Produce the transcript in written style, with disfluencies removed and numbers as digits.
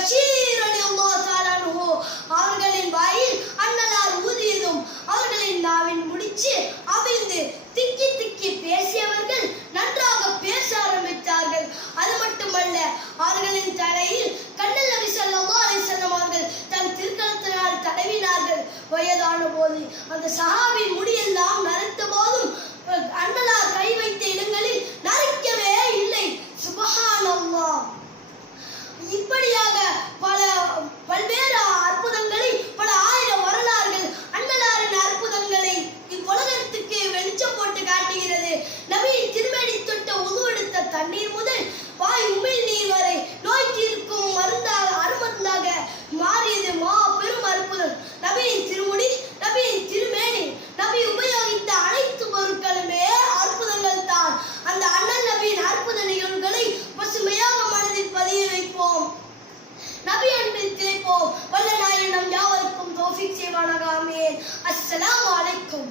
பஷீர் ரலியல்லாஹு தஆலா அன்ஹு அவர்களின் வாயில் அன்னலார் ஊதியதும் அவர்களின் நாவின் முடிச்சு அவிழ்ந்து திக்கி திக்கி பேசியவர்கள் நன்றாக பேச ஆரம்பித்தார்கள். அது மட்டுமல்ல, அவர்களின் தலையில் கண்ணல் நபி ஸல்லல்லாஹு அலைஹி வஸல்லம் அவர்கள் தன் திருக்கரத்தினால் தடவினார்கள். வயதான போது அந்த சஹாபியின் முடியெல்லாம் நரைத்த போதும் அன்னலார் கை வைத்த இடங்களில் நரைக்கவே இல்லை. சுப்ஹானல்லாஹ். இப்படியாக பல்வேறு அற்புதங்களை, பல ஆயிரம் வரலாறுகள் அன்னலாரின் அற்புதங்களை இவ்வுலகத்துக்கு வெளிச்சம் போட்டு காட்டுகிறது. நபியின் திருமேனி தொட்ட உதுவெடுத்த தண்ணீர் முதல் வாய் உமிழ் நீர் வரை நோய் தீர்க்கும் அருமருந்தாக மாறியது பெரும் அற்புதம். நபியின் திருமுடி, நபியின் திருமேனி, நபி உபயோகித்த அனைத்து பொருட்களுமே அற்புதங்கள் தான். அந்த அண்ணன் நபியின் அற்புத நிகழ்வுகளை பசுமையாக மனதில் பதிய வைப்போம். நபி அன்பில் திளைப்போம். வல்ல நாயன் நம் யாவருக்கும் தௌஃபீக் செய்வானாக. ஆமீன். அஸ்ஸலாமு அலைக்கும்.